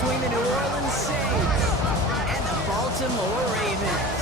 between the New Orleans Saints and the Baltimore Ravens.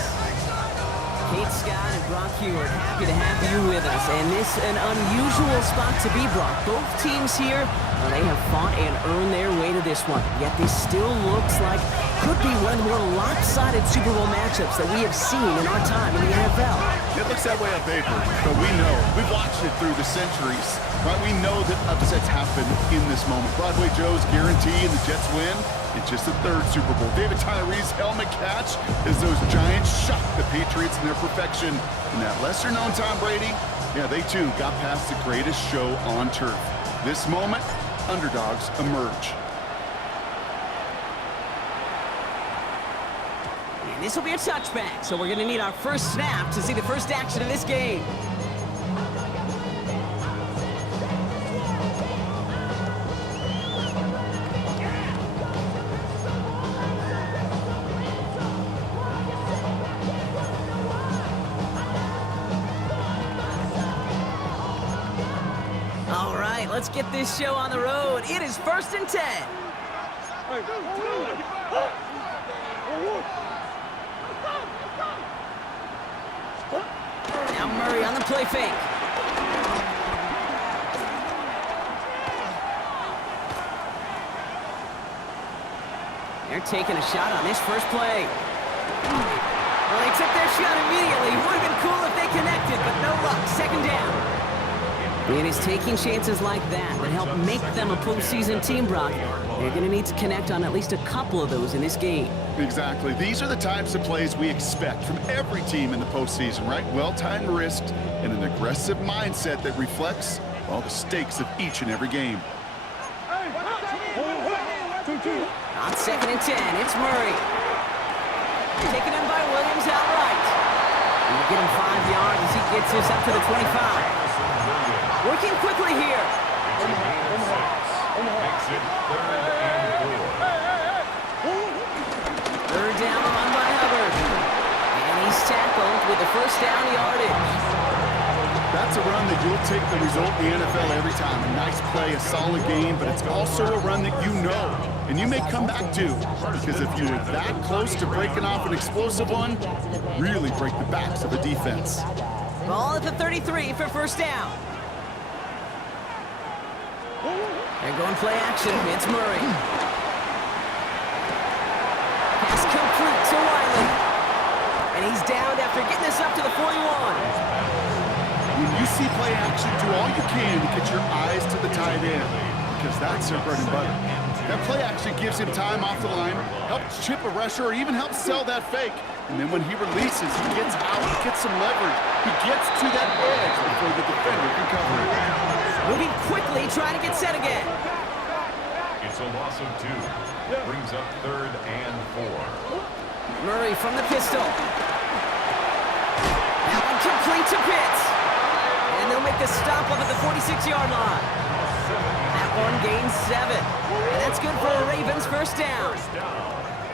Kate Scott and Brock Hewitt, happy to have you with us. And this an unusual spot to be, Brock. Both teams here, well, they have fought and earned their way to this one. Yet this still looks like could be one of the more lopsided Super Bowl matchups that we have seen in our time in the NFL. It looks that way on paper, but we know. We've watched it through the centuries, right? We know that upsets happen in this moment. Broadway Joe's guarantee and the Jets win. It's just the third Super Bowl. David Tyree's helmet catch as those Giants shock the Patriots in their perfection. And that lesser-known Tom Brady, yeah, they too got past the greatest show on turf. This moment, underdogs emerge. And this will be a touchback, so we're going to need our first snap to see the first action of this game. All right, let's get this show on the road. It is 1st and 10. Now Murray on the play fake. They're taking a shot on this first play. Well, they took their shot immediately. Would have been cool if they connected, but no luck. 2nd down. And it's taking chances like that help make them a postseason team, Brock. They're going to need to connect on at least a couple of those in this game. Exactly. These are the types of plays we expect from every team in the postseason, right? Well-timed risk and an aggressive mindset that reflects, well, the stakes of each and every game. On 2nd and 10, it's Murray. Taken in by Williams outright. He'll get him 5 yards as he gets this up to the 25. Working quickly here. Makes it 3rd and 4. 3rd down run by Hubbard. And he's tackled with the first down yardage. That's a run that you'll take the result in the NFL every time. A nice play, a solid game, but it's also a run that you know, and you may come back to, because if you were that close to breaking off an explosive one, really break the backs of a defense. Ball at the 33 for 1st down. They're going play action. It's Murray. Pass complete to Wiley. And he's down after getting this up to the 41. When you see play action, do all you can to get your eyes to the tight end, because that's their bread and butter. That play action gives him time off the line, helps chip a rusher, or even helps sell that fake. And then when he releases, he gets out, he gets some leverage. He gets to that edge before the defender can cover it. Moving quickly, trying to get set again. It's a loss of 2. Brings up 3rd and 4. Murray from the pistol. That one complete to Pitts. And they'll make the stop up at the 46-yard line. That one gains 7. And that's good for a Ravens 1st down.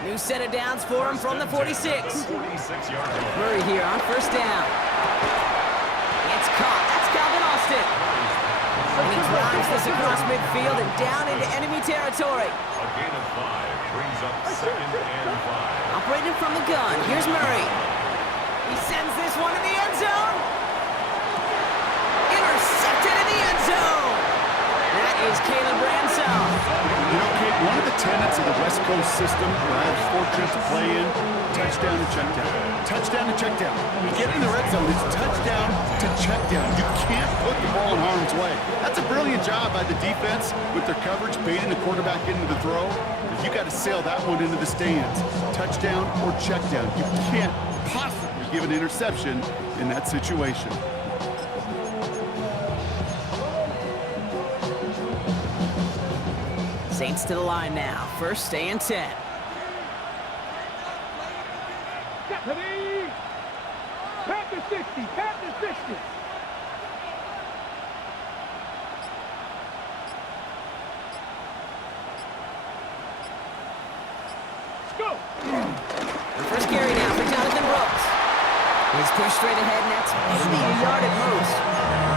New set of downs for him from the 46. Murray here on 1st down. It's caught. That's Calvin Austin. And he drives this across midfield and down into enemy territory. A gain of 5 brings up 2nd and 5. Operating from the gun. Here's Murray. He sends this one to the end zone. Intercepted in the end zone. That is Caleb Ransom. You know, Kate, one of the tenets of the West Coast system that I was fortunate to play in, touchdown to check down. Touchdown to check down. You get in the red zone, it's touchdown to check down. You can't put the ball in harm's way. That's a brilliant job by the defense with their coverage, baiting the quarterback into the throw. But you got to sail that one into the stands. Touchdown or check down. You can't possibly give an interception in that situation. Saints to the line now. 1st and 10. Pat to 60. Pat to 60. Let's go. The first carry now for Jonathan Brooks. He's pushed straight ahead, and that's maybe a yard at most.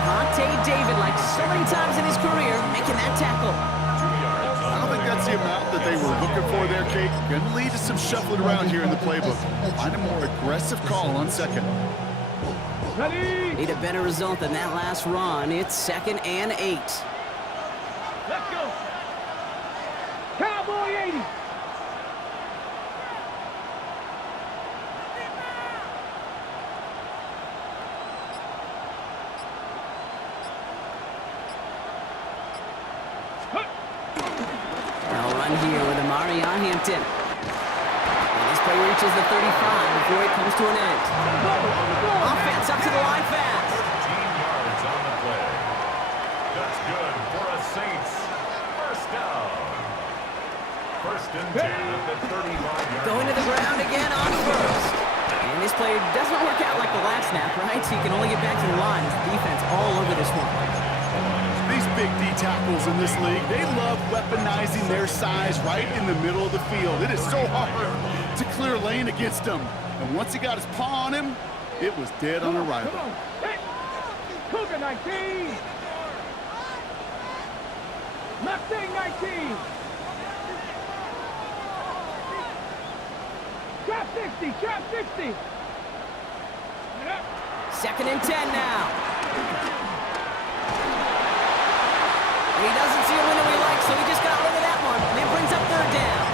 Devontae David, like so many times in his career, making that tackle. I don't think that's the amount that they were looking for there, Kate. Going to lead to some shuffling around here in the playbook. Find a more aggressive call on second. Ready? Need a better result than that last run. It's 2nd and 8. Let's go. Cowboy 80. Now run here with Amari on Hampton. And this play reaches the 35 before it comes to an end. Offense up to the line fast. 13 yards on the play. That's good for a Saints first down. 1st and 10 at the 35-yard Going to the ground again on 1st. And this play doesn't work out like the last snap, right? So you can only get back to the line. The defense all over this one. These big D tackles in this league, they love weaponizing their size right in the middle of the field. It is so hard to clear lane against them. And once he got his paw on him, it was dead on arrival. Come on. Hey. Cougar 19. Mustang 19. Trap 60. Trap 60. 2nd and 10 now. And he doesn't see a window he likes, so he just got rid of that one. And it brings up 3rd down.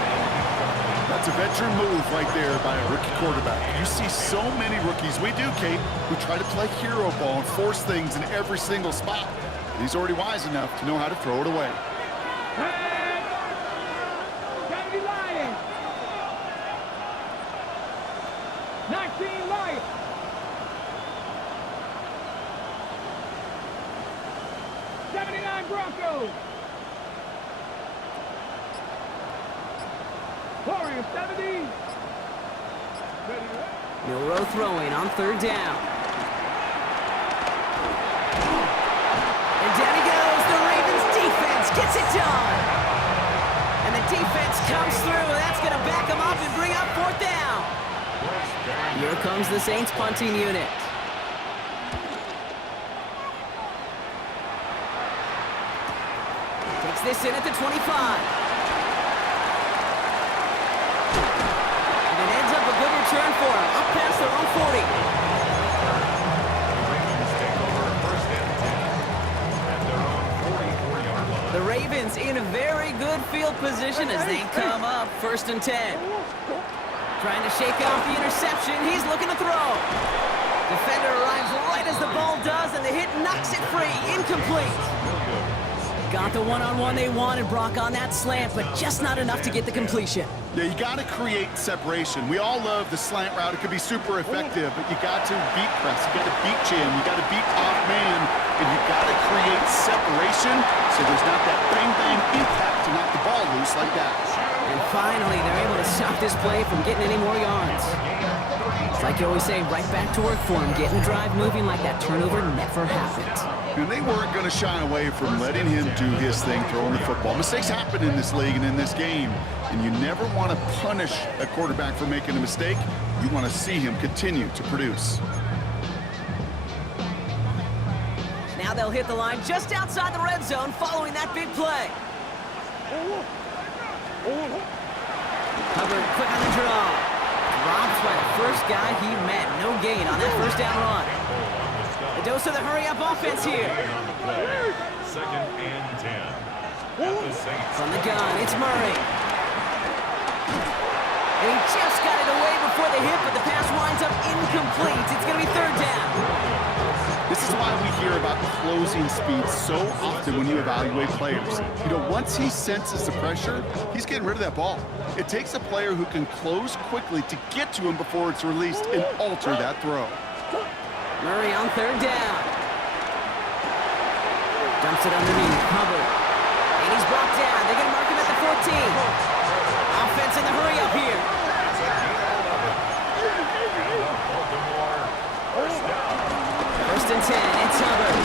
That's a veteran move right there by a rookie quarterback. You see so many rookies, we do, Kate, who try to play hero ball and force things in every single spot. He's already wise enough to know how to throw it away. Kennedy Lions. 19 Lions. Broncos. Warriors 70. Milroe throwing on 3rd down. And down he goes. The Ravens defense gets it done. And the defense comes through. That's going to back them up and bring up 4th down. Here comes the Saints punting unit. Takes this in at the 25. And it ends up a good return for him. Up past their own 40. The Ravens in a very good field position as they come up 1st and 10. Trying to shake off the interception. He's looking to throw. Defender arrives right as the ball does, and the hit knocks it free. Incomplete. Got the one-on-one they wanted, Brock, on that slant, but just not enough to get the completion. Yeah, you got to create separation. We all love the slant route. It could be super effective, but you got to beat press. You got to beat jam. You got to beat off man, and you got to create separation so there's not that bang-bang impact to knock the ball loose like that. And finally, they're able to stop this play from getting any more yards. It's like you always say, right back to work for him, getting the drive moving like that turnover never happened. And they weren't going to shy away from letting him do his thing, throwing the football. Mistakes happen in this league and in this game, and you never want to punish a quarterback for making a mistake. You want to see him continue to produce. Now they'll hit the line just outside the red zone following that big play. Hubbard quick on the draw. Drops by the first guy he met. No gain on that 1st down run. The dose of the hurry-up offense here. 2nd and 10. From the gun, it's Murray. And he just got it away before the hit, but the pass winds up incomplete. It's going to be 3rd down. This is why we hear about closing speed so often when you evaluate players. You know, once he senses the pressure, he's getting rid of that ball. It takes a player who can close quickly to get to him before it's released and alter that throw. Murray on 3rd down. Dumps it underneath. Hubbard. And he's brought down. They're going to mark him at the 14. Offense in the hurry up here. First and 10. It's Hubbard.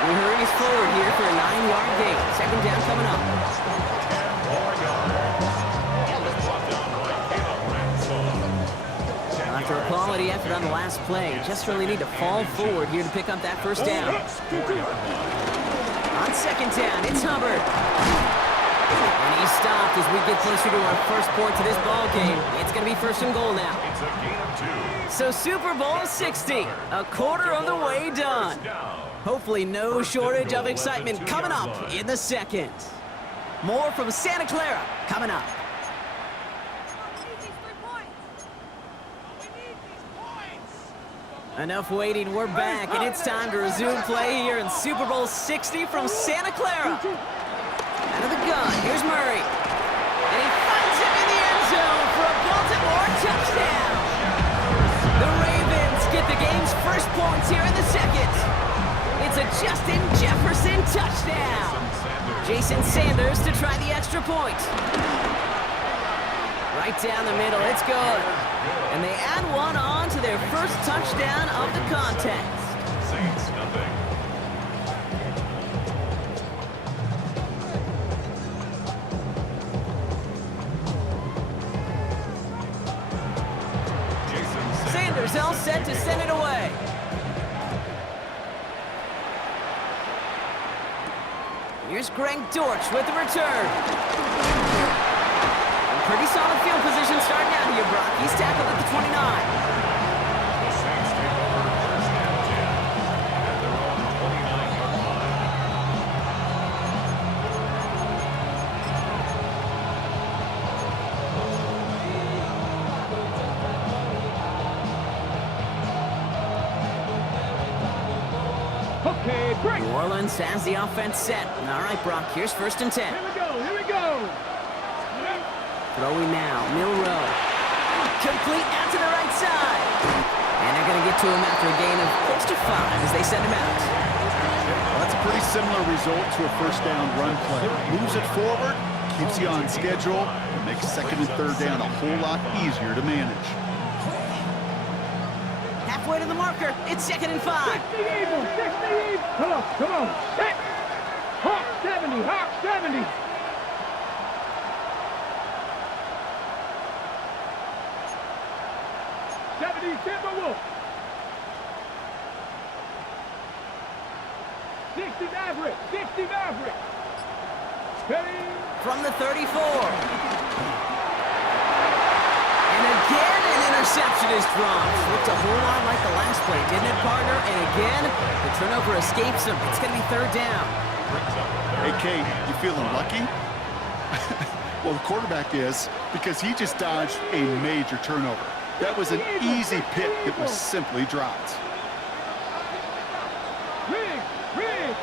He hurries forward here for a 9-yard gain. 2nd down coming up. After a quality effort on the last play, just really need to fall forward here to pick up that 1st down. On 2nd down, it's Hubbard. And he's Brock, as we get closer to our first point to this ball game, it's going to be first and goal now. It's a gain of 2. So Super Bowl 60, a quarter of the way done. Hopefully no shortage of excitement coming up in the second. More from Santa Clara coming up. Enough waiting, we're back, and it's time to resume play here in Super Bowl 60 from Santa Clara. Out of the gun, here's Murray. And he finds him in the end zone for a Baltimore touchdown. The Ravens get the game's first points here in the second. It's a Justin Jefferson touchdown. Jason Sanders to try the extra point. Right down the middle, it's good. And they add one on to their first touchdown of the contest. Saints nothing. Sanders all set to send it away. Here's Greg Dortch with the return. Pretty solid field position starting out here, Brock. He's tackled at the 29. The Saints take over first and 10 at their own 29-yard line. Okay, great. New Orleans has the offense set. All right, Brock, here's first and 10. Here we go, here we go. Throwing now, Milrow. Complete out to the right side. And they're going to get to him after a gain of close to 5 as they send him out. Well, that's a pretty similar result to a first down run play. Moves it forward, keeps you on schedule, and makes second and third down a whole lot easier to manage. Halfway to the marker, it's second and 5. 60 Eagles, 60 Eagles. Come on, come on. Set. Hawk 70, Hawk 70. Timberwolf. 60 Maverick, 60 Maverick. Steady. From the 34. And again, an interception is dropped. Looked a whole lot like the last play, didn't it, partner? And again, the turnover escapes him. It's going to be third down. Hey, Kate, you feeling lucky? Well, the quarterback is, because he just dodged a major turnover. That was an easy pick that was simply dropped. Rig, rig.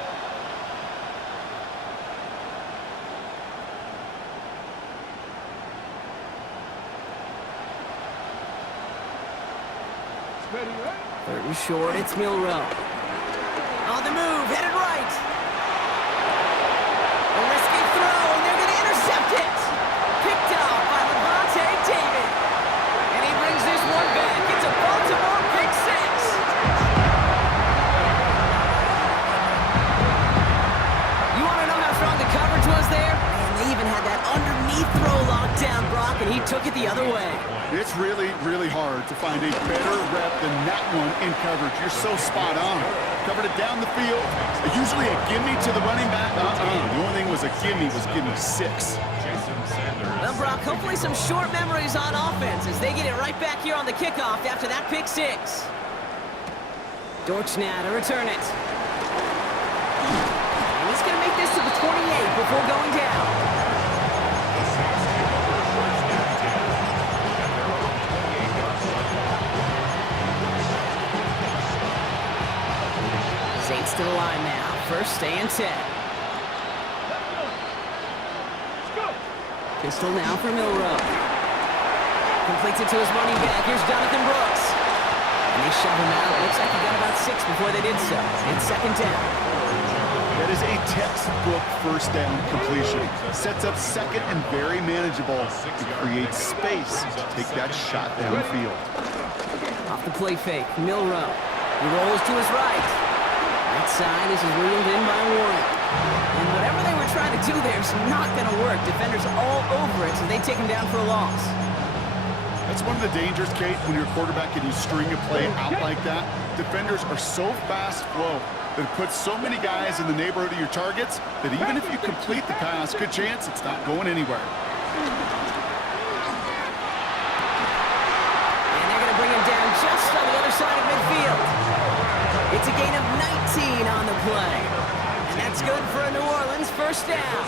Ready, right? Third and short, it's Milrow. On the move, headed right. A risky throw, and they're going to intercept it. Picked off by Levante David. And he brings this one back. It's a Baltimore pick 6. You want to know how strong the coverage was there? And they even had that underneath throw locked down, Brock, and he took it the other way. It's really, really hard to find a better rep than that one in coverage. You're so spot on. Covered it down the field. Usually a gimme to the running back. The only thing was a gimme 6. Well, Brock, hopefully some short memories on offense as they get it right back here on the kickoff after that pick 6. Dortch now to return it. And he's going to make this to the 28 before going down. Saints to the line now. First and 10. Pistol now for Milrow. Completes it to his running back. Here's Jonathan Brooks. And they shove him out. Looks like he got about 6 before they did so. It's second down. That is a textbook first down completion. Sets up second and very manageable to create space to take that shot downfield. Off the play fake, Milrow. He rolls to his right. Right side, this is reeled in by Warren. And whatever they were trying to do there is not going to work. Defenders all over it, so they take him down for a loss. That's one of the dangers, Kate, when you're a quarterback and you string a play out like that. Defenders are so fast flow that it puts so many guys in the neighborhood of your targets that even if you complete the pass, good chance it's not going anywhere. And they're going to bring him down just on the other side of midfield. It's a gain of 19 on the play. And that's good for a New Orleans first down.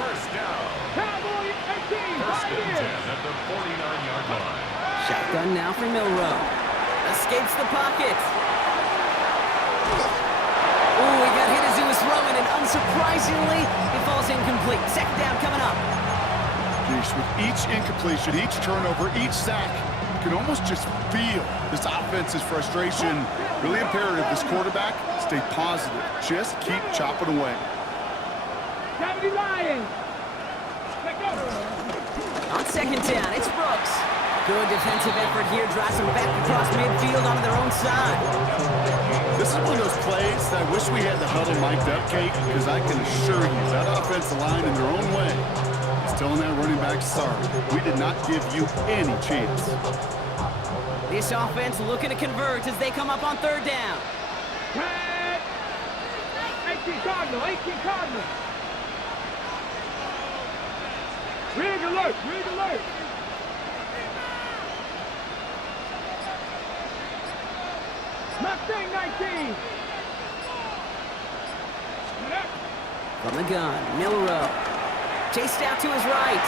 First down. Cowboy 18, First right and here. 10 at the 49-yard line. Shotgun now for Milrow. Escapes the pocket. Ooh, he got hit as he was throwing, and unsurprisingly, it falls incomplete. Second down coming up. Geesh, with each incompletion, each turnover, each sack, you can almost just feel this offense's frustration. Really imperative, this quarterback, stay positive. Just keep chopping away. 70 Lions. Let go. On second down, it's Brooks. Good defensive effort here, drives them back across midfield onto their own side. This is one of those plays that I wish we had the huddle mic'd up, Kate, because I can assure you that offensive line in their own way is telling that running back, sorry, we did not give you any chance. This offense looking to convert as they come up on third down. 18 Cardinal, 18 Cardinal. Rig alert, rig alert. Mustang 19. From the gun, Milrow. Chased out to his right.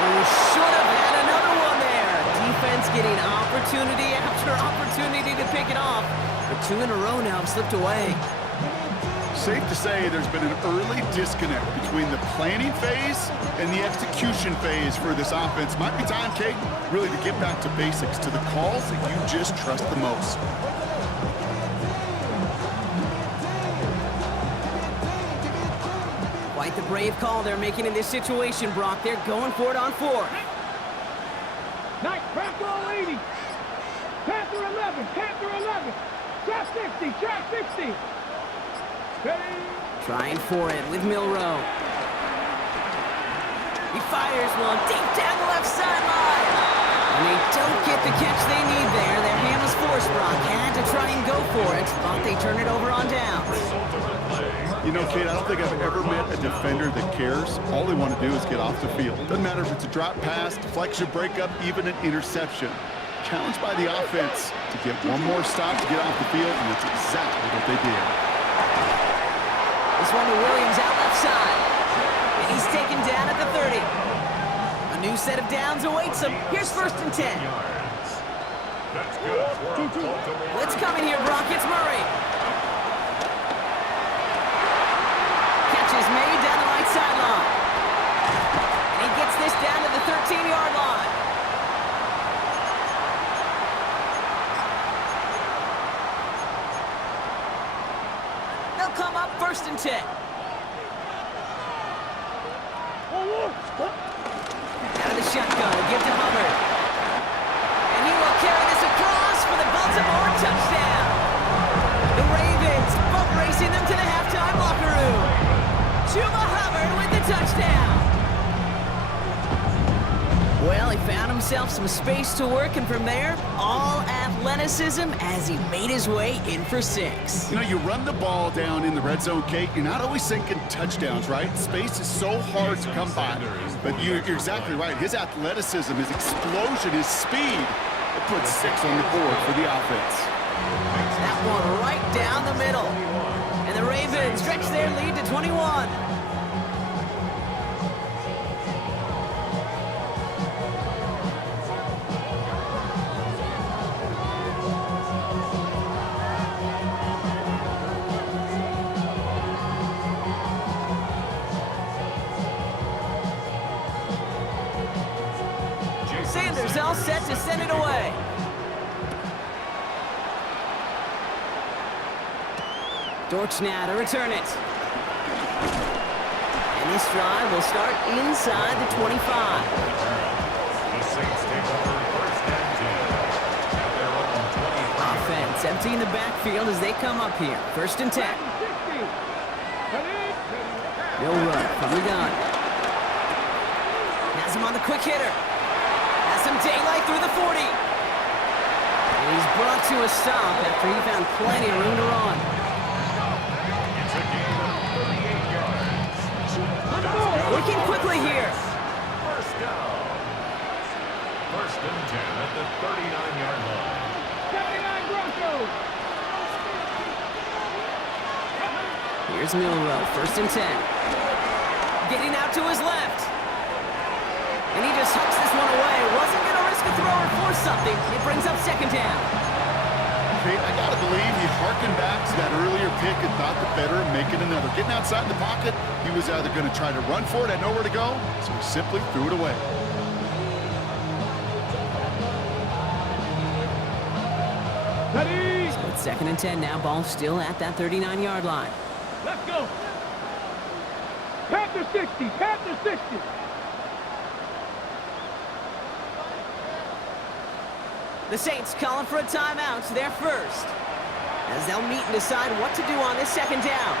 Oh, should have had another one there. Defense getting opportunity after opportunity to pick it off. But two in a row now have slipped away. Safe to say there's been an early disconnect between the planning phase and the execution phase for this offense. Might be time, Kate, really to get back to basics, to the calls that you just trust the most. Quite the brave call they're making in this situation, Brock. They're going for it on fourth. Nice, Panther 80. Panther 11, Panther 11. Trap 60, trap 60. Ready? Trying for it with Milrow. He fires one deep down the left sideline. And they don't get the catch they need there. Their hand was forced, Brock. Had to try and go for it, but they turn it over on down. You know, Kate, I don't think I've ever met a defender that cares. All they want to do is get off the field. Doesn't matter if it's a drop pass, deflection, breakup, even an interception. Challenged by the offense to get one more stop to get off the field, and that's exactly what they did. This one to Williams out left side. And he's taken down at the 30. A new set of downs awaits him. Here's first and 10. That's good for a Baltimore. Blitz coming here, Brock. It's Murray. Catch is made down the right sideline. And he gets this down to the 13-yard line. They'll come up first and 10. Out of the shotgun, give to Hubbard. And he will carry this across for the Baltimore touchdown. The Ravens boat racing them to the halftime locker room. Chuba Hubbard with the touchdown. Well, he found himself some space to work, and from there, all athleticism as he made his way in for 6. You know, you run the ball down in the red zone, Kate, you're not always thinking touchdowns, right? Space is so hard to come by. But you're exactly right. His athleticism, his explosion, his speed, it puts 6 on the board for the offense. That one right down the middle. And the Ravens stretch their lead to 21. Sanders all set to send it away. Dortch now to return it. And this drive will start inside the 25. The Saints take over first and 10 at their own 25. Offense emptying the backfield as they come up here. First and 10. They'll run from the gun. Has him on the quick hitter. Has some daylight through the 40. And he's brought to a stop after he found plenty of room to run. It's a gain of 38 yards. That's good. Clicking quickly here. First down. First and 10 at the 39-yard line. 79 Broncos. Here's Milrow, first and 10. Getting out to his left. And he just hucks this one away. Wasn't going to risk a throw or force something. It brings up second down. Okay, I got to believe he harkened back to that earlier pick and thought the better of making another. Getting outside in the pocket, he was either going to try to run for it, had nowhere to go, so he simply threw it away. Ready? So it's second and 10 now. Ball still at that 39-yard line. Let's go. Panther 60. Panther 60. The Saints calling for a timeout. They're first, as they'll meet and decide what to do on this second down.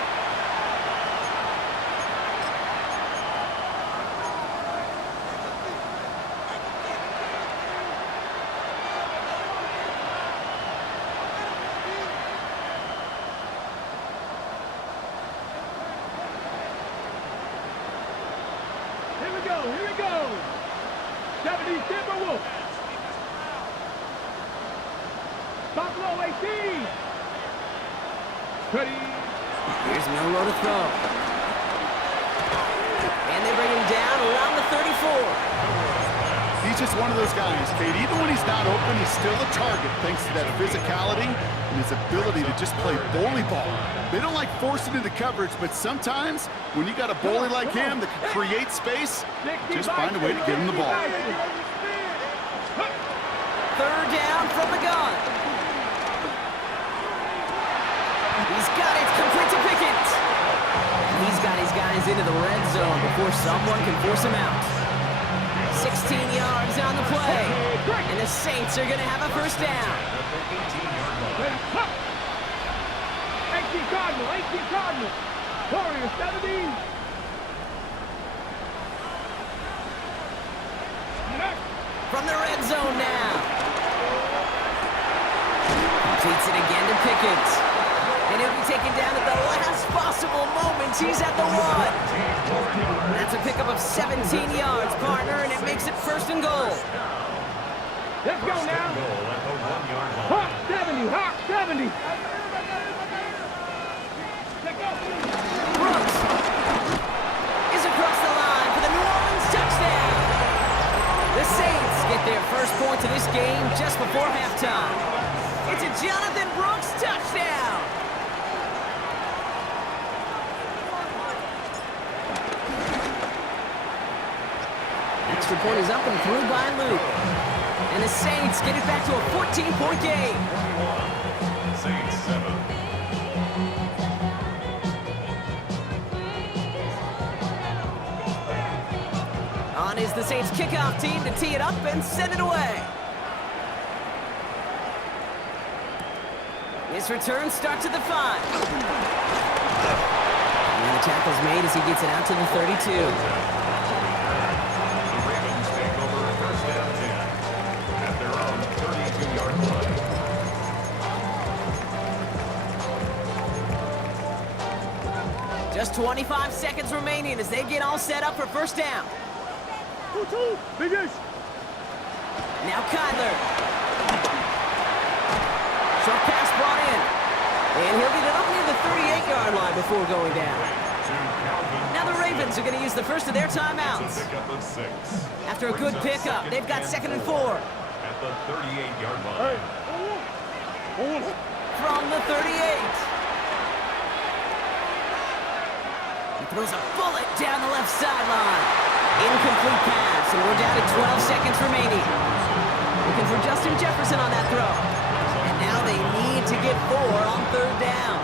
Here we go. Here we go. 70 Timberwolves. Buffalo 18. Ready? Here's Milrow to throw. And they bring him down around the 34. He's just one of those guys, Kate. Even when he's not open, he's still a target thanks to that physicality and his ability to just play bully ball. They don't like forcing into coverage, but sometimes when you got a bully like him that can create space, just find a way to get him the ball. Third down from the gun. He's got it, complete to Pickett. He's got his guys into the red zone before someone can force him out. 16 yards on the play, and the Saints are going to have a first down. 18 Cardinal, 18 Cardinal. Warriors 70. From the red zone now. Completes it again to Pickett. And he'll be taken down at the last possible moment. He's at the 1. That's a pickup of 17 yards, partner, and it makes it first and goal. Let's go now. Hawk 70, Hawk 70. Brooks is across the line for the New Orleans touchdown. The Saints get their first points of this game just before halftime. It's a Jonathan Brooks touchdown. Extra point is up and through by Luke. And the Saints get it back to a 14-point game. Saints 7. On is the Saints kickoff team to tee it up and send it away. His return starts at the 5. And the tackle's made as he gets it out to the 32. The Ravens take over first and 10 at their own 32-yard line. Just 25 seconds remaining as they get all set up for first down. Biggest. Now Kyler. Short pass brought in. And he'll get it up near the 38-yard line before going down. Now the Ravens are going to use the first of their timeouts. After a good pickup, they've got second and 4. At the 38-yard line. From the 38. He throws a bullet down the left sideline. Incomplete pass, and we're down to 12 seconds remaining. Looking for Justin Jefferson on that throw. And now they need to get 4 on third down.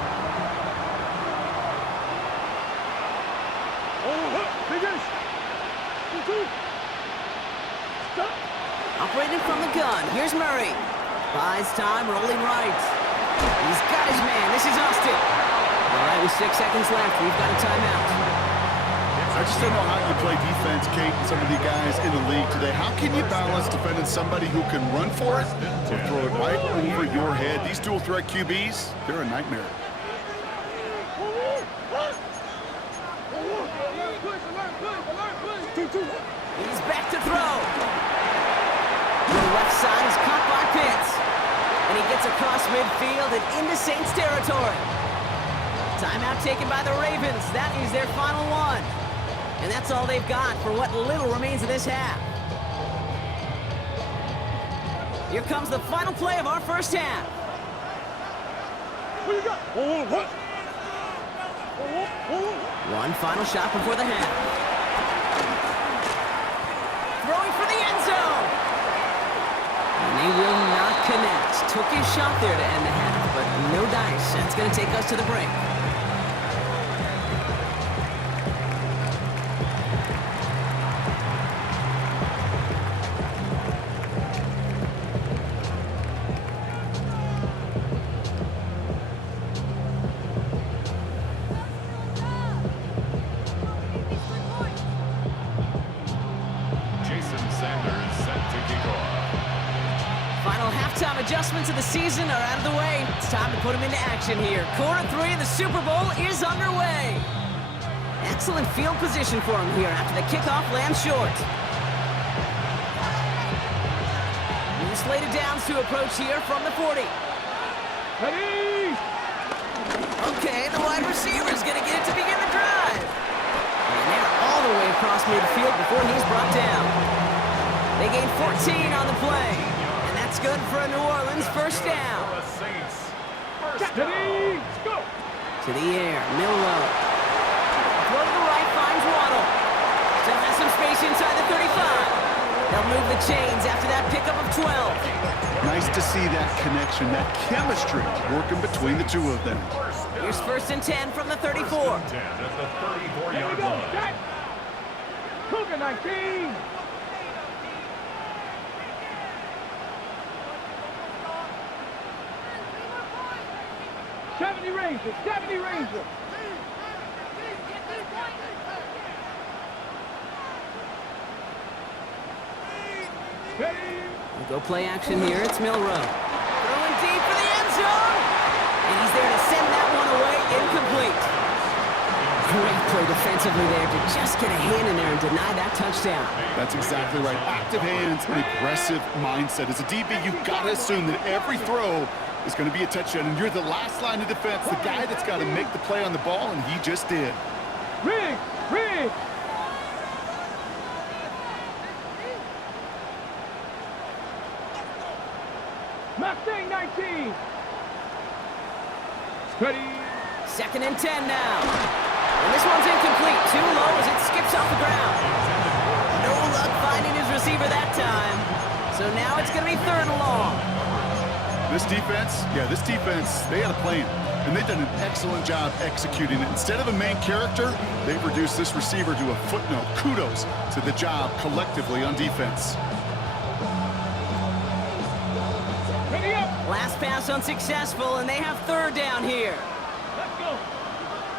Operating from the gun, here's Murray. Buys time, rolling right. He's got his man, this is Austin. All right, with 6 seconds left, we've got a timeout. I just don't know how you play defense, Kate, and some of the guys in the league today. How can you balance defending somebody who can run for it or throw it right over your head? These dual threat QBs, they're a nightmare. Alert, alert, alert. He's back to throw. The left side is caught by Pitts. And he gets across midfield and into Saints territory. Timeout taken by the Ravens. That is their final one. And that's all they've got for what little remains of this half. Here comes the final play of our first half. What you got? One final shot before the half. Throwing for the end zone. And they will not connect. Took his shot there to end the half, but no dice. That's going to take us to the break. Final halftime adjustments of the season are out of the way. It's time to put them into action here. Quarter 3 of the Super Bowl is underway. Excellent field position for him here after the kickoff lands short. New slated downs to approach here from the 40. Ready? Okay, the wide receiver is going to get it to begin the drive. And they're all the way across midfield before he's brought down. They gain 14 on the play. That's good for a New Orleans first down. Ready? Go! To the air, Milrow. Throw to the right, finds Waddle. Still has some space inside the 35. They'll move the chains after that pickup of 12. Nice to see that connection, that chemistry working between the two of them. Here's 1st and 10 from the 34. 10 at the 34-yard line. Set! Cougar 19! Ranger, 70 Ranger. We'll go play action here. It's Milrow. Throwing deep for the end zone. And he's there to send that one away. Incomplete. Great play defensively there to just get a hand in there and deny that touchdown. That's exactly right. Active hands and aggressive mindset. As a DB, you've got to assume that every throw is going to be a touchdown, and you're the last line of defense, the guy that's got to make the play on the ball, and he just did. Rig! Rig! Mustang 19! Ready? 2nd and 10 now. And this one's incomplete. Too low as it skips off the ground. No luck finding his receiver that time. So now it's going to be 3rd and long. This defense, they had a plan, and they've done an excellent job executing it. Instead of a main character, they've reduced this receiver to a footnote. Kudos to the job collectively on defense. Ready up! Last pass unsuccessful, and they have 3rd down here. Let's go!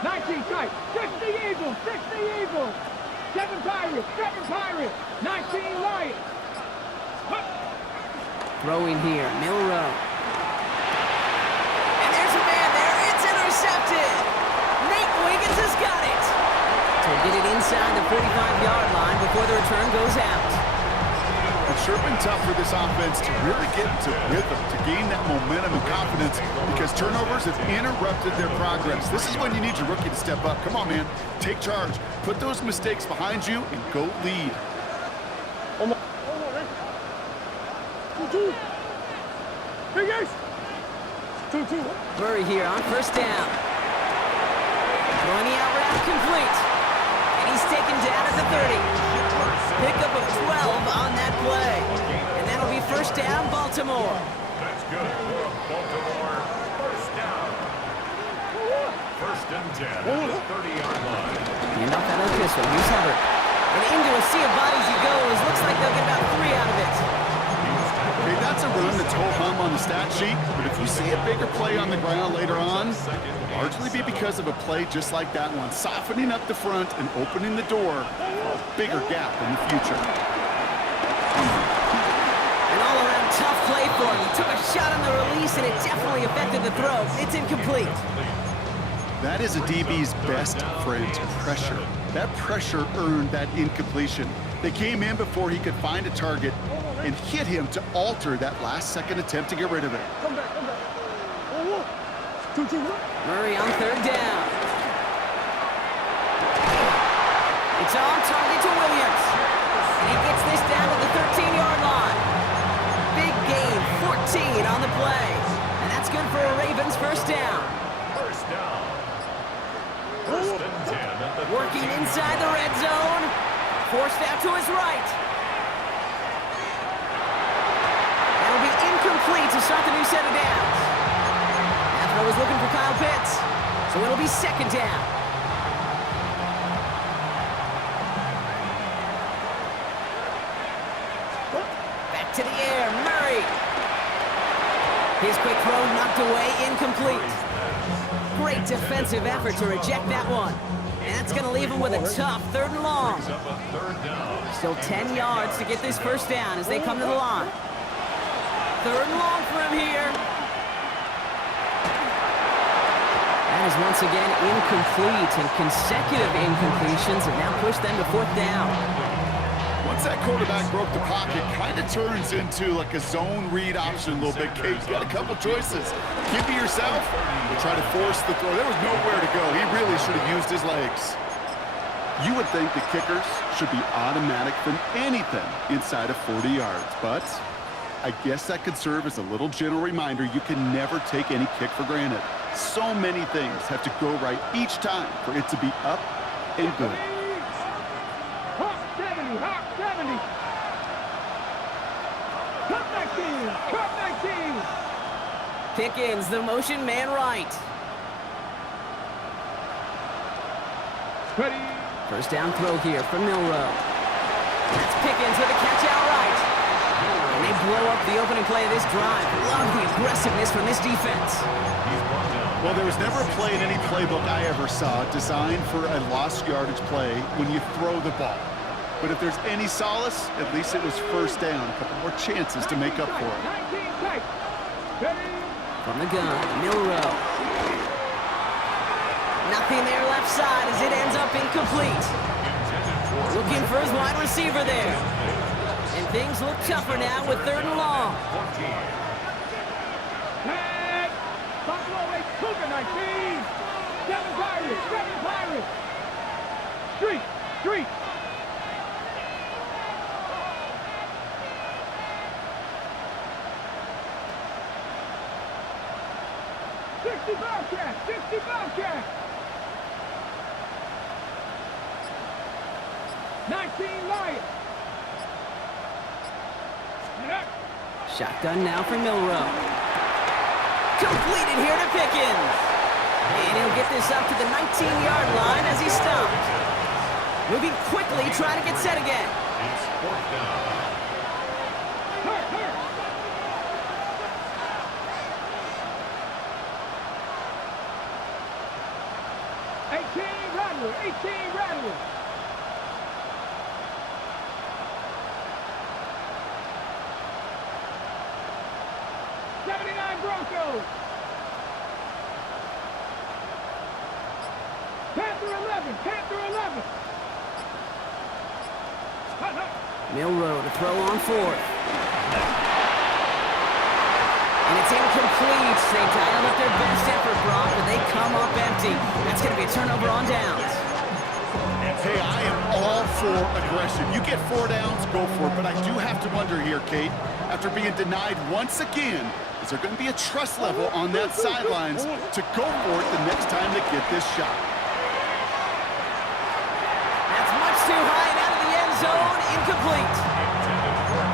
19 tight, 60 Eagles, 60 Eagles! 7 Pirates, 19 Lions! Throwing here, Milrow. And there's a man there, it's intercepted! Nate Wiggins has got it! To get it inside the 45-yard line before the return goes out. It's sure been tough for this offense to really get into rhythm, to gain that momentum and confidence, because turnovers have interrupted their progress. This is when you need your rookie to step up. Come on, man. Take charge. Put those mistakes behind you and go lead. Big Ace! 2-2. Murray here on 1st down. Throwing the out route complete. And he's taken down at the 30. Pickup of 12 on that play. And that'll be 1st down, Baltimore. That's good for a Baltimore first down. 1st and 10 at the 30-yard line. Hand off that other pistol. Here's Hubbard. And into a sea of bodies he goes. Looks like they'll get about 3 out of it. Okay, that's a run that's ho-hum on the stat sheet, but if you see a bigger play on the ground later on, it'll largely be because of a play just like that one, softening up the front and opening the door for a bigger gap in the future. An all-around tough play for him. He took a shot on the release, and it definitely affected the throw. It's incomplete. That is a DB's best friend, pressure. That pressure earned that incompletion. They came in before he could find a target and hit him to alter that last-second attempt to get rid of it. Come back. Murray on third down. It's on target to Williams. And he gets this down to the 13-yard line. Big gain, 14 on the play. And that's good for a Ravens first down. First down. First and 10 at the Working 13. inside the red zone. Forced out to his right. That'll be incomplete to start the new set of downs. That throw was looking for Kyle Pitts. So it'll be second down. Back to the air, Murray. His quick throw knocked away, incomplete. Great defensive effort to reject that one. And that's going to leave him with a tough third and long. Up a third down. Still 10 yards to get this first down as they come to the line. Third and long for him here. That is once again incomplete, and consecutive incompletions have now pushed them to fourth down. Once that quarterback broke the pocket, kind of turns into like a zone read option a little bit. Kate, you got a couple choices. Keep it yourself or try to force the throw. There was nowhere to go. He really should have used his legs. You would think the kickers should be automatic from anything inside of 40 yards, but I guess that could serve as a little gentle reminder you can never take any kick for granted. So many things have to go right each time for it to be up and good. Hawk 70, Hawk 70. Cut back team. Pickens, the motion man right. Ready. First down throw here from Milrow. That's Pickens with a catch outright. And they blow up the opening play of this drive. Love the aggressiveness from this defense. Well, there was never a play in any playbook I ever saw designed for a lost yardage play when you throw the ball. But if there's any solace, at least it was first down. A couple more chances to make up for it. 19 tight. Ready. From the gun, Milrow. Nothing there left side as it ends up incomplete. Looking for his wide receiver there. And things look tougher now with third and long. Head. Buffalo Lake Cougar 19. Seven Pirates. Street. 60 Bobcat. 19 Lions. Shotgun now for Milrow. Completed here to Pickens. And he'll get this up to the 19-yard line as he stopped. Moving quickly, trying to get set again. It's fourth down. Hurt. 18 Rattler. 79 Broncos. Panther 11. Milrow to throw on fourth. And it's incomplete. They dialed up their best effort, Brock, but they come up empty. That's going to be a turnover on downs. Hey, I am all for aggression. You get 4 downs, go for it. But I do have to wonder here, Kate, after being denied once again, is there going to be a trust level on that sidelines to go for it the next time they get this shot? That's much too high and out of the end zone. Incomplete.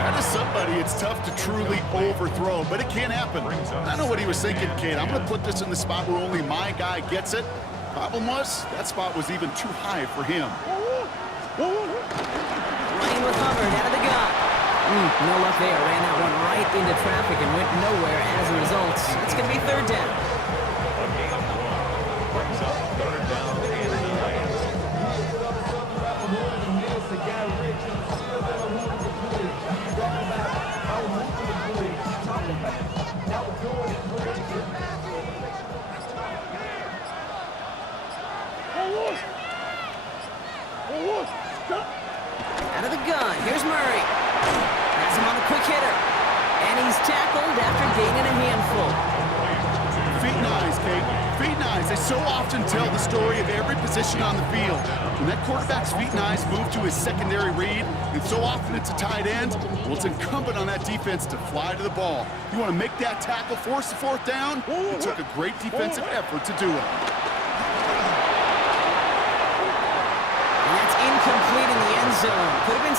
That is somebody it's tough to truly overthrow, but it can happen. I know what he was thinking, Kate. I'm going to put this in the spot where only my guy gets it. Problem was, that spot was even too high for him. Running with Hubbard out of the gun. No luck there. Ran that one right into traffic and went nowhere as a result. It's going to be third down. Brings up third down and 9. tackled after gaining a handful. Feet and eyes, Kate. Feet and eyes. They so often tell the story of every position on the field. When that quarterback's feet and eyes move to his secondary read, and so often it's a tight end, well, it's incumbent on that defense to fly to the ball. You want to make that tackle, force the fourth down? It took a great defensive effort to do it. And that's incomplete in the end zone. Could have been...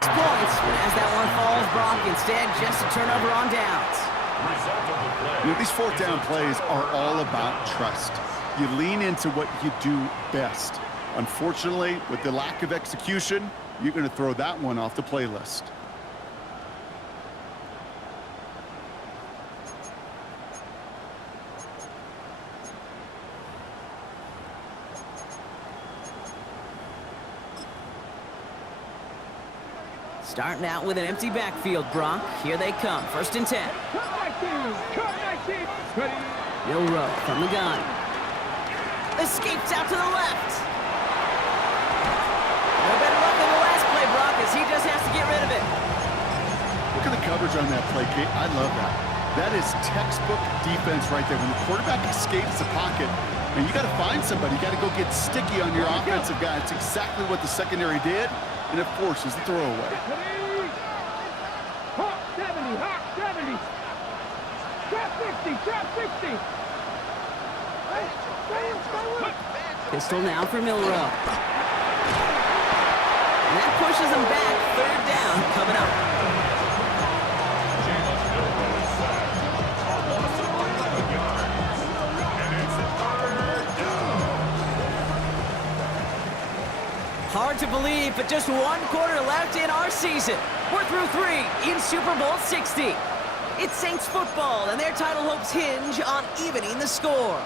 points, but as that one falls, Brock, instead just a turnover on downs. You know, these fourth down plays are all about trust. You lean into what you do best. Unfortunately, with the lack of execution, you're going to throw that one off the playlist. Starting out with an empty backfield, Brock. Here they come. 1st and 10. Milrow from the gun. Escapes out to the left. No better luck than the last play, Brock, as he just has to get rid of it. Look at the coverage on that play, Kate. I love that. That is textbook defense right there. When the quarterback escapes the pocket, and you got to find somebody. You got to go get sticky on your offensive guy. It's exactly what the secondary did, and it forces the throwaway. Hawk 70, Hawk 70. Trap 60, trap 60. Pistol now for Milrow. And that pushes him back. 3rd down coming up. Hard to believe, but just 1 quarter left in our season. We're through 3 in Super Bowl 60. It's Saints football, and their title hopes hinge on evening the score.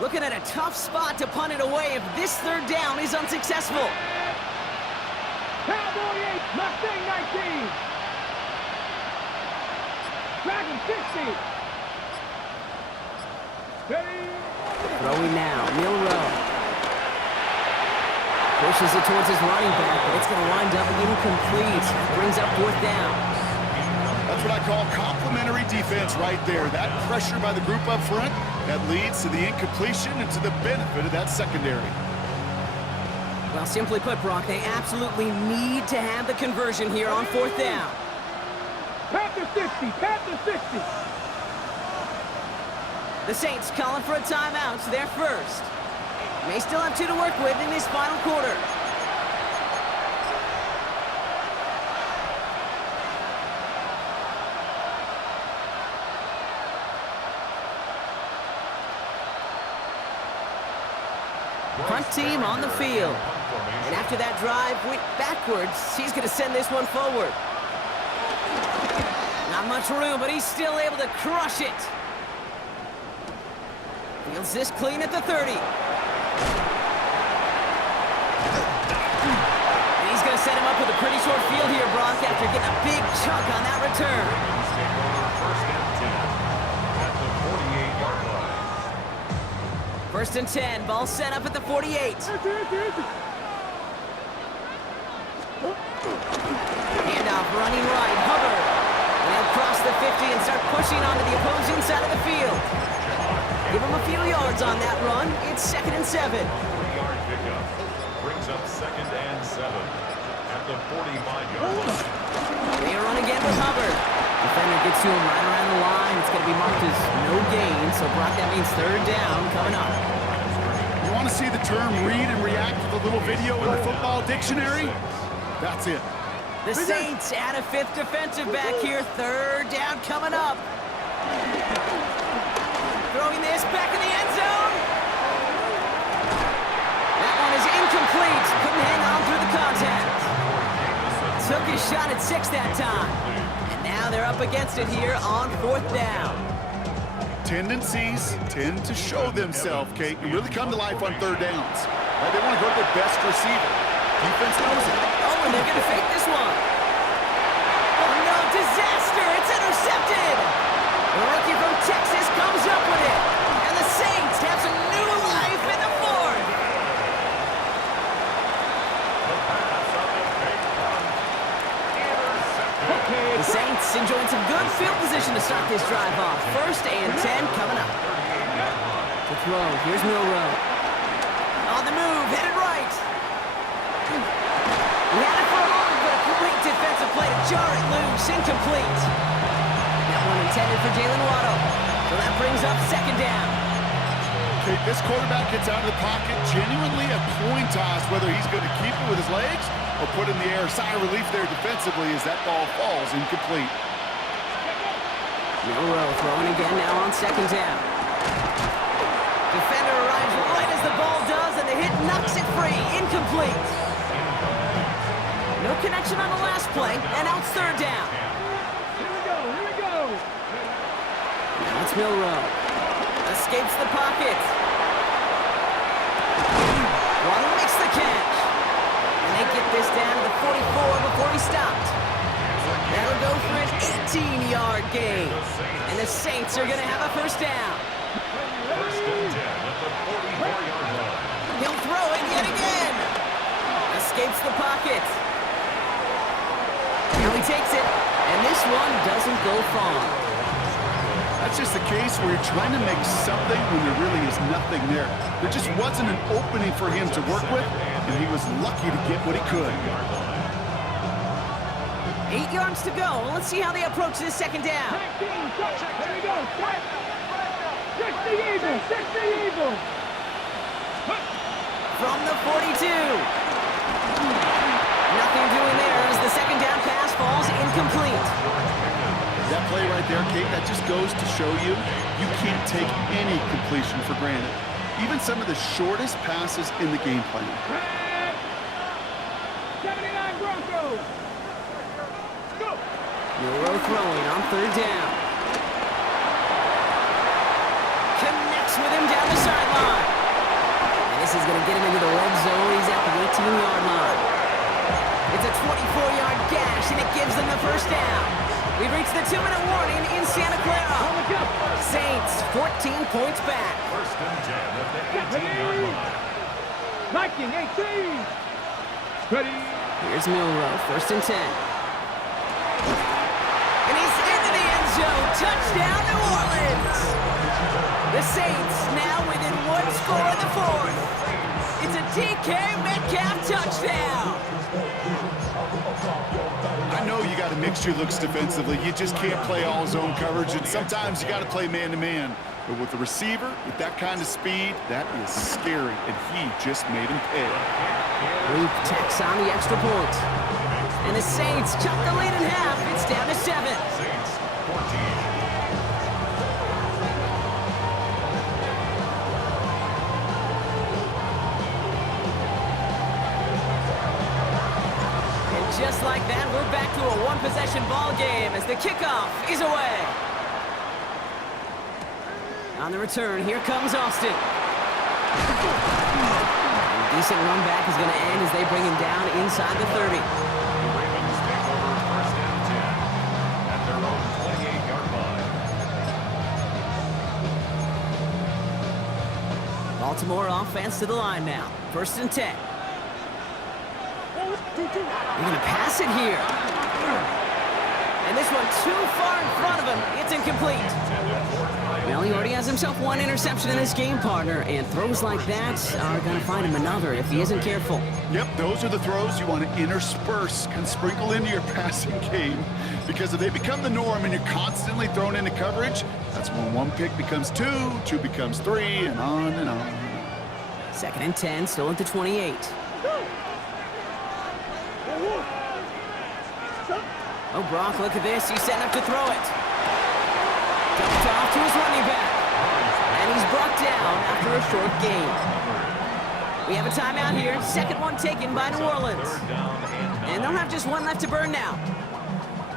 Looking at a tough spot to punt it away if this 3rd down is unsuccessful. Cowboy 8, Mustang 19. Dragon 60. Steady. Throwing now, Milrow. Pushes it towards his running back, but it's going to wind up incomplete. Brings up 4th down. That's what I call complementary defense right there. That pressure by the group up front, that leads to the incompletion and to the benefit of that secondary. Well, simply put, Brock, they absolutely need to have the conversion here on 4th down. Panther 60, Panther 60. The Saints calling for a timeout, so they're first. May still have 2 to work with in this final quarter. Punt team on the field. And after that drive went backwards, he's going to send this one forward. Not much room, but he's still able to crush it. Feels this clean at the 30. And he's going to set him up with a pretty short field here, Brock, after getting a big chunk on that return. First and 10, ball set up at the 48. Handoff running right, Hubbard. And he'll cross the 50 and start pushing onto the opposing side of the field. Give him a few yards on that run. It's 2nd and 7. 3-yard pickup brings up 2nd and 7 at the 45-yard line. They run again with Hubbard. Defender gets to him right around the line. It's going to be marked as no gain, so Brock, that means 3rd down coming up. You want to see the term read and react with a little video in the football dictionary? That's it. The Saints add a 5th defensive back here. 3rd down coming up. Throwing this back in the end zone. That one is incomplete. Couldn't hang on through the contact. Took his shot at 6 that time. And now they're up against it here on 4th down. Tendencies tend to show themselves, Kate. You really come to life on 3rd downs. Right? They want to go to their best receiver. Defense knows it. Oh, and they're going to fake this one. Oh, no, disaster. It's intercepted. The rookie from Texas comes up with it. And the Saints have some new life in the 4th. The Saints enjoying some good field position to start this drive off. 1st and 10 coming up. To throw, here's Milrow. On the move, headed right. He had it for a moment, but a great defensive play to jar it loose. Incomplete. That one intended for Jalen Waddle. So that brings up 2nd down. Kate, this quarterback gets out of the pocket, genuinely a coin toss whether he's going to keep it with his legs or put in the air. Sigh of relief there defensively as that ball falls incomplete. Milrow throwing again now on 2nd down. Defender arrives right as the ball does, and the hit knocks it free. Incomplete. No connection on the last play, and now it's 3rd down. Here we go. Now it's Milrow. Escapes the pocket. Waddle makes the catch. And they get this down to the 44 before he stopped. That'll go for an 18-yard gain. And the Saints are going to have a 1st down. 1st and 10 at the 44-yard line. He'll throw it yet again. Escapes the pocket. Now he takes it, and this one doesn't go far. That's just the case where you're trying to make something when there really is nothing there. There just wasn't an opening for him to work with, and he was lucky to get what he could. 8 yards to go. Let's see how they approach this 2nd down. Here we go. 60 Eagles. 60 Eagles. From the 42. Nothing doing there as the 2nd down pass falls incomplete. That play right there, Kate, that just goes to show you can't take any completion for granted. Even some of the shortest passes in the game plan. 79 Broncos. Go. Milrow throwing on 3rd down. Connects with him down the sideline. And this is going to get him into the red zone. He's at the 18-yard line. It's a 24-yard gash, and it gives them the 1st down. We've reached the 2-minute warning in Santa Clara. Saints 14 points back. 1st and 10 at the 18-yard line. Viking 18. Ready. Here's Milrow, 1st and 10. And he's into the end zone. Touchdown, New Orleans. The Saints now within 1 score in the 4th. It's a DK Metcalf touchdown. I know you got to mix your looks defensively. You just can't play all zone coverage, and sometimes you got to play man-to-man. But with the receiver, with that kind of speed, that is scary, and he just made him pay. Luke tacks on the extra point. And the Saints cut the lead in half. It's down to 7. Saints 14. Just like that, we're back to a one-possession ball game as the kickoff is away. On the return, here comes Austin. A decent run back is going to end as they bring him down inside the 30. The Ravens take over 1st and 10 at their own 28-yard line. Ball Baltimore offense to the line now. 1st and 10. They're going to pass it here. And this one too far in front of him. It's incomplete. Well, he already has himself one interception in his game, partner, and throws like that are going to find him another if he isn't careful. Yep, those are the throws you want to intersperse and sprinkle into your passing game, because if they become the norm and you're constantly thrown into coverage, that's when one pick becomes two, two becomes three, and on and on. 2nd and 10, still at the 28. Oh, Brock, look at this. He's setting up to throw it. Dumped off to his running back. And he's brought down after a short gain. We have a timeout here. 2nd one taken by New Orleans. And they'll have just one left to burn now.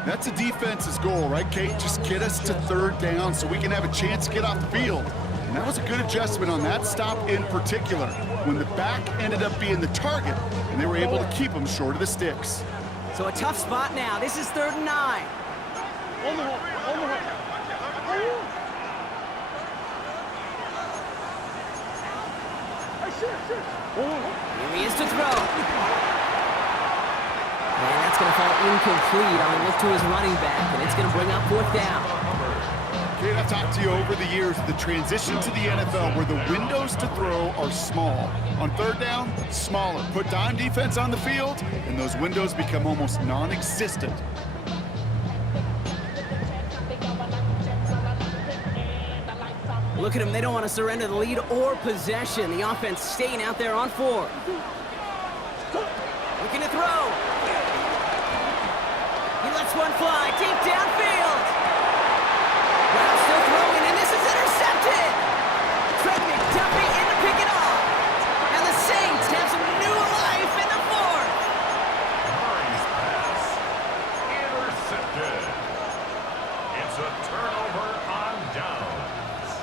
That's a defense's goal, right, Kate? Just get us to 3rd down so we can have a chance to get off the field. And that was a good adjustment on that stop in particular, when the back ended up being the target, and they were able to keep him short of the sticks. So a tough spot now. This is 3rd and 9. Here he is to throw. And that's going to fall incomplete on a look to his running back, and it's going to bring up 4th down. Kate, I've talked to you over the years, the transition to the NFL where the windows to throw are small. On 3rd down, smaller. Put dime defense on the field, and those windows become almost non-existent. Look at him. They don't want to surrender the lead or possession. The offense staying out there on 4. Looking to throw. He lets one fly deep downfield. Brown still throwing, and this is intercepted. Fred McDuffie in to pick it off. And the Saints have some new life in the 4th. Nice pass. Intercepted. It's a turnover on downs.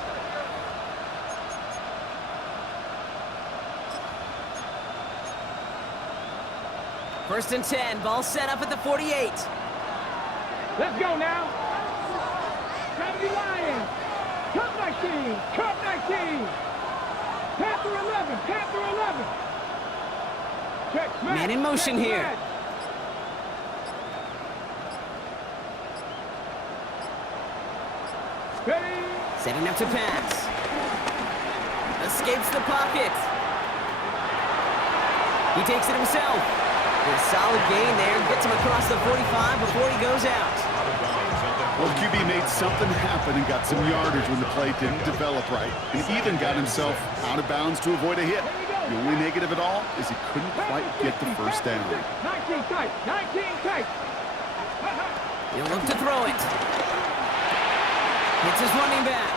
First and 10, ball set up at the 48. Let's go now. 70 Lions. Cut 19. Cut 19. Panther 11. Panther 11. Check. Smash. Man in motion Check, here. smash. Ready. Setting up to pass. Escapes the pocket. He takes it himself. A solid gain there. Gets him across the 45 before he goes out. Well, the QB made something happen and got some yardage when the play didn't develop right, and even got himself out of bounds to avoid a hit. The only negative at all is he couldn't quite get the 1st down. 19 tight. 19 tight. He'll look to throw it. Hits his running back.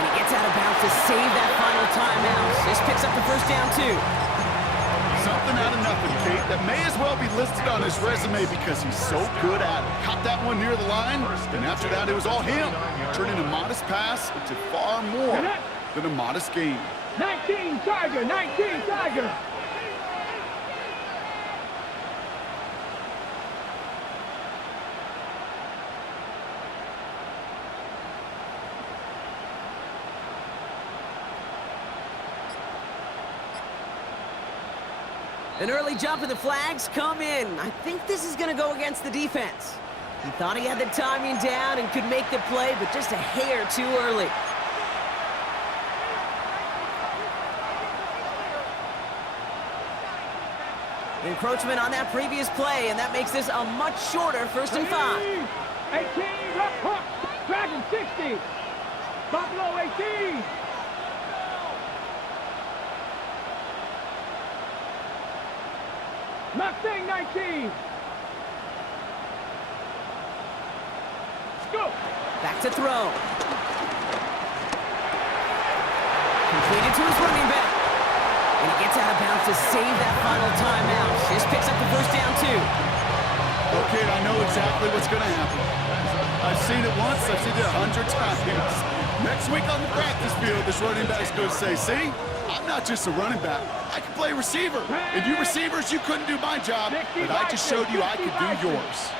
And he gets out of bounds to save that final timeout. This picks up the 1st down, too. Something out of nothing, Kate, that may as well be listed on his resume because he's so good at it. Caught that one near the line, and after that, it was all him, turning a modest pass into far more than a modest gain. 19 Tiger. 19 Tiger. An early jump and the flags come in. I think this is going to go against the defense. He thought he had the timing down and could make the play, but just a hair too early. Encroachment on that previous play, and that makes this a much shorter 1st and 5. 18, left hook, Dragon 60, Buffalo 18. Mustang 19. Go. Back to throw. Completed to his running back. And he gets out of bounds to save that final timeout. This picks up the 1st down, too. Okay, I know exactly what's going to happen. I've seen it once, I've seen it 100 times. Next week on the practice field, this running back's going to say, see, I'm not just a running back. I can play receiver. And you receivers, you couldn't do my job, but I just showed you I could do yours.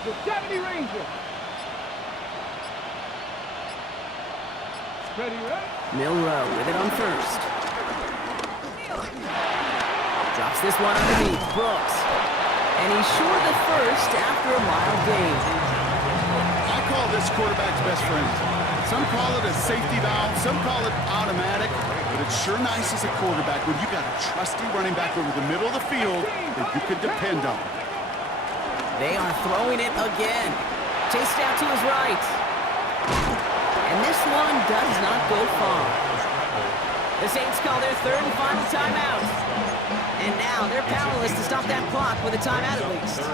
Ranger, 70 Ranger. Ready, ready? Milrow with it on first. Drops this one underneath. Brooks. And he's short of the first after a mild gain. I call this quarterback's best friend. Some call it a safety valve, some call it automatic, but it's sure nice as a quarterback when you got a trusty running back over the middle of the field that you can depend on. They are throwing it again. Chased out to his right. And this one does not go far. The Saints call their third and final timeout. And now they're powerless to stop that clock with a timeout at least.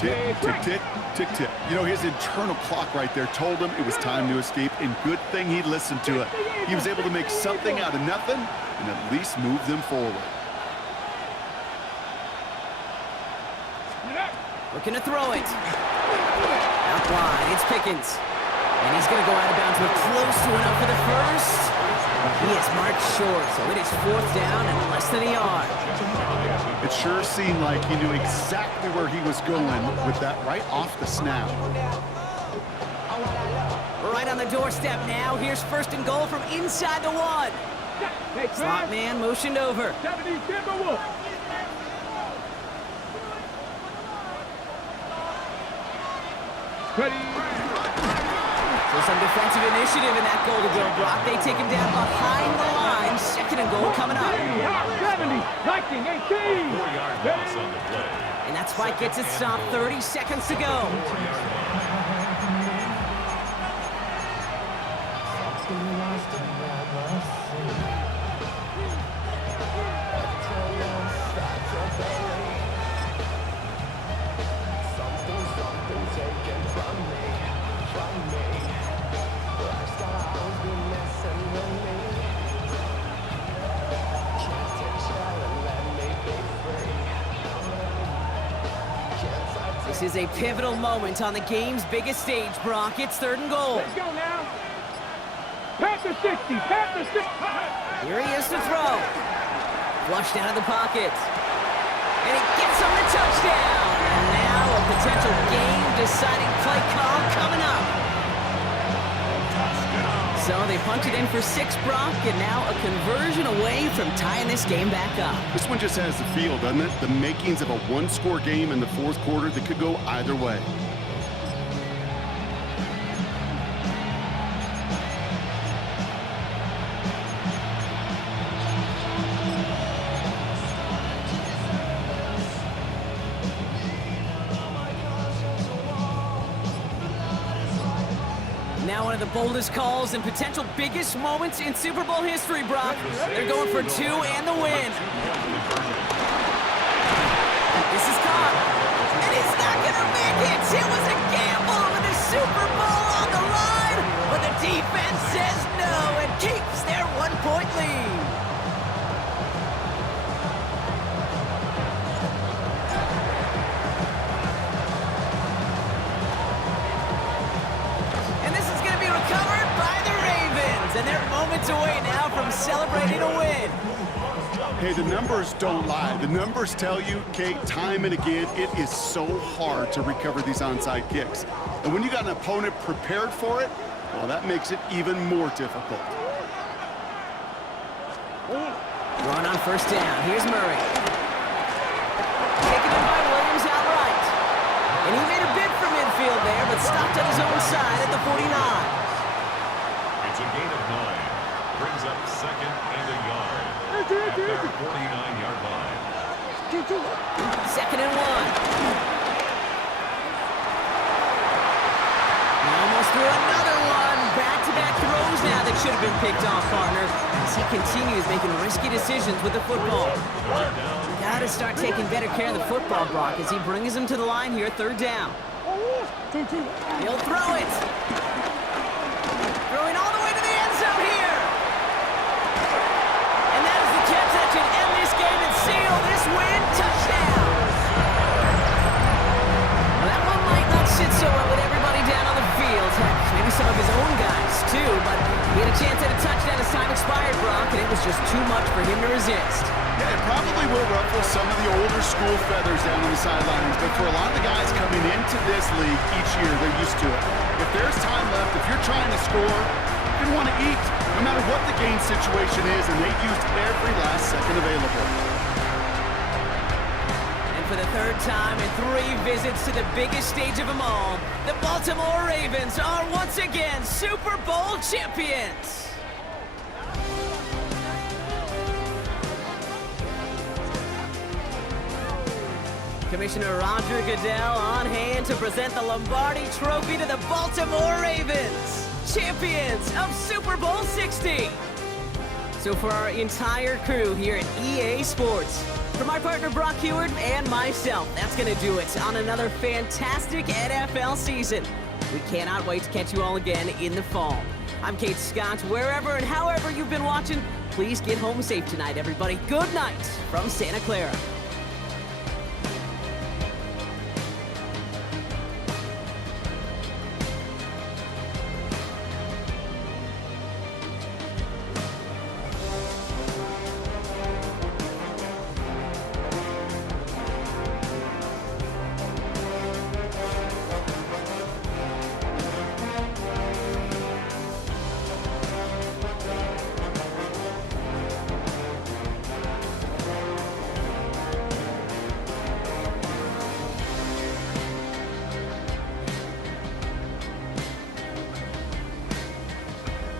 Tick, tick, tick, tick, tick. You know, his internal clock right there told him it was time to escape, and good thing he listened to it. He was able to make something out of nothing and at least move them forward. Looking to throw it. Out wide, it's Pickens. And he's going to go out of bounds with close to enough for the first. He is marked short, so it is fourth down and less than a yard. It sure seemed like he knew exactly where he was going with that right off the snap. Right on the doorstep now. Here's first and goal from inside the one. Slot man motioned over. 70 Timberwolves. Ready. So some defensive initiative in that goal to go, Brock. They take him down behind the line. Second and goal coming up. 70, 19, 18. 4-yard loss on the play. And that spike gets it stopped. 30 seconds to go. This is a pivotal moment on the game's biggest stage, Brock. It's third and goal. Let's go now. Panther 60, Panther 60. Here he is to throw. Flushed out of the pocket. And he gets on the touchdown. And now a potential game-deciding play call coming up. So they punch it in for 6, Brock, and now a conversion away from tying this game back up. This one just has the feel, doesn't it? The makings of a one-score game in the fourth quarter that could go either way. Now one of the boldest calls and potential biggest moments in Super Bowl history, Brock. They're going for 2 and the win. This is caught. And he's not going to make it. It was a gamble with the Super Bowl on the line. But the defense says no and keeps their 1-point lead. And they're moments away now from celebrating a win. Hey, the numbers don't lie. The numbers tell you, Kate, time and again, it is so hard to recover these onside kicks. And when you got an opponent prepared for it, well, that makes it even more difficult. Run on first down. Here's Murray. Taken in by Williams outright. And he made a bid for midfield there, but stopped on his own side at the 49. It's a gain of 9. Brings up second and a yard at their 49-yard line. Second and 1. Almost threw another one. Back-to-back throws now that should have been picked off, partner, as he continues making risky decisions with the football. Got to start taking better care of the football, Brock, as he brings him to the line here, third down. He'll throw it. Throwing all the way to the end zone here. And that is the catch that should end this game and seal this win. Touchdown. Well, that one might not sit so well with everybody down on the field. Heck, maybe some of his own guys, too. But he had a chance at a touchdown as time expired, Brock, and it was just too much for him to resist. Yeah, it probably will ruffle some of the older school feathers down on the sidelines, but for a lot of the guys coming into this league each year, they're used to it. If there's time left, if you're trying to score, you want to eat, no matter what the game situation is, and they used every last second available. And for the third time in 3 visits to the biggest stage of them all, the Baltimore Ravens are once again Super Bowl champions. Commissioner Roger Goodell on hand to present the Lombardi Trophy to the Baltimore Ravens, champions of Super Bowl 60. So for our entire crew here at EA Sports, for my partner Brock Heward and myself, that's going to do it on another fantastic NFL season. We cannot wait to catch you all again in the fall. I'm Kate Scott. Wherever and however you've been watching, please get home safe tonight, everybody. Good night from Santa Clara.